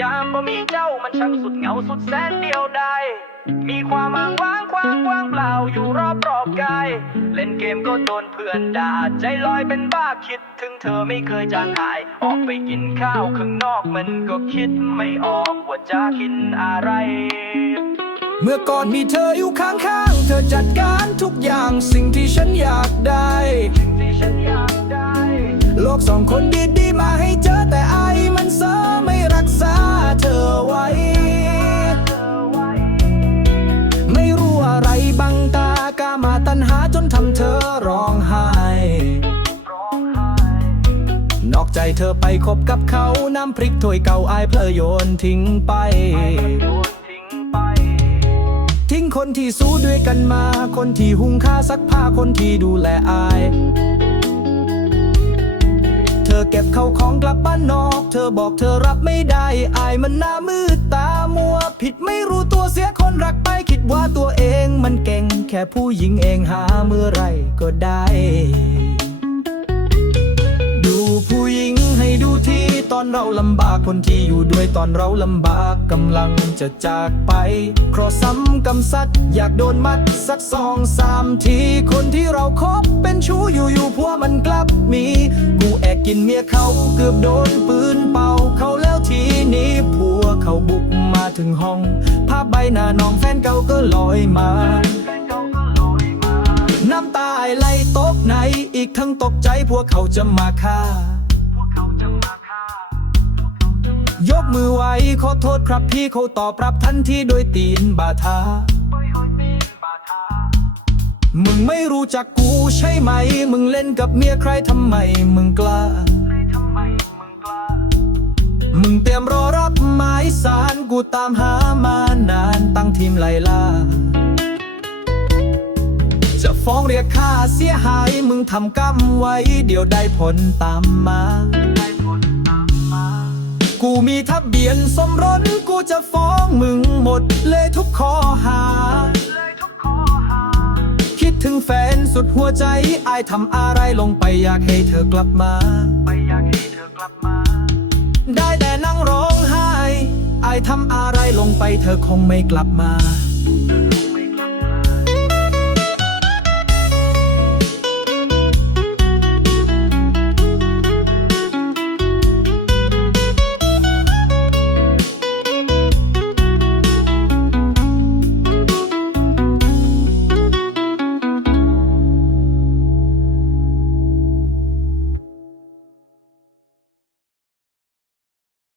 ยามบ่มีเจ้ามันช่างสุดเหงาสุดแสนเดียวดายมีความอ้างว้างคว้างว่างเปล่าอยู่รอบรอบกาย เล่นเกมก็โดนเพื่อนด่า ใจลอยเป็นบ้าคิดถึงเธอไม่เคยจางหาย ออกไปกินข้าวข้างนอกมันก็คิดไม่ออกว่าจะกินอะไร เมื่อก่อนมีเธออยู่ข้างๆ เธอจัดการทุกอย่างสิ่งที่ฉันอยากได้ ลกสองคนดีๆมาให้เจอแต่ไอมันเสอไม่รักษาเธอไว้ ไม่รู้อะไรบังตากามาตัญหาจนทำเธอร้องไห้ นอกใจเธอไปคบกับเขาน้ำพริกถ้วยเก่าอายเพลอโยนทิ้งไปโยนทิ้งไปทิ้งคนที่สู้ด้วยกันมา คนที่หุงข้าซักผ้าคนที่ดูแลอาย เก็บเข้าของกลับบ้านนอก เธอบอกเธอรับไม่ได้อายมันหน้ามืดตามัว ผิดไม่รู้ตัวเสียคนรักไปคิดว่าตัวเองมันเก่ง แค่ผู้หญิงเองหาเมื่อไรก็ได้ ดูผู้หญิงให้ดูที่ตอนเราลำบากคนที่อยู่ด้วยตอนเราลำบาก กำลังจะจากไป เพราะซ้ำกำซัด อยากโดนมัดสักสองสามที คนที่เราคบเป็นชู้อยู่ๆพัวมันกลับมี กูแอกกินเมียเขาเกือบโดนปืนเป่าเขาแล้วทีนี้ผัวเขาบุกมาถึงห้องภาพใบหน้าน้องแฟนเก่าก็ลอยมาแฟนเก่าก็ลอยมา น้ำตาไหลตกในอีกทั้งตกใจพวกเขาจะมาฆ่า ยกมือไหว้ขอโทษครับพี่เขาตอบรับทันทีโดยตีนบาทา มึงไม่รู้จักกูใช่ไหม มึงเล่นกับเมียใครทำไมมึงกล้าเลยทำไมมึงกล้า มึงเตรียมรอรับหมายสารกูตามหามานานตั้งทีมไล่ล่าจะฟ้องเรียกค่าเสียหาย มึงทำกรรมไว้ เดี๋ยวได้ผลตามมา กูมีทะเบียนสมรสกูจะฟ้องมึงหมดเลยทุกข้อหา คิดถึงแฟนสุดหัวใจอายทำอะไรลงไปอยากให้เธอกลับมาไปอยากให้เธอกลับมา ได้แต่นั่งร้องไห้อายทำอะไรลงไปเธอคงไม่กลับมา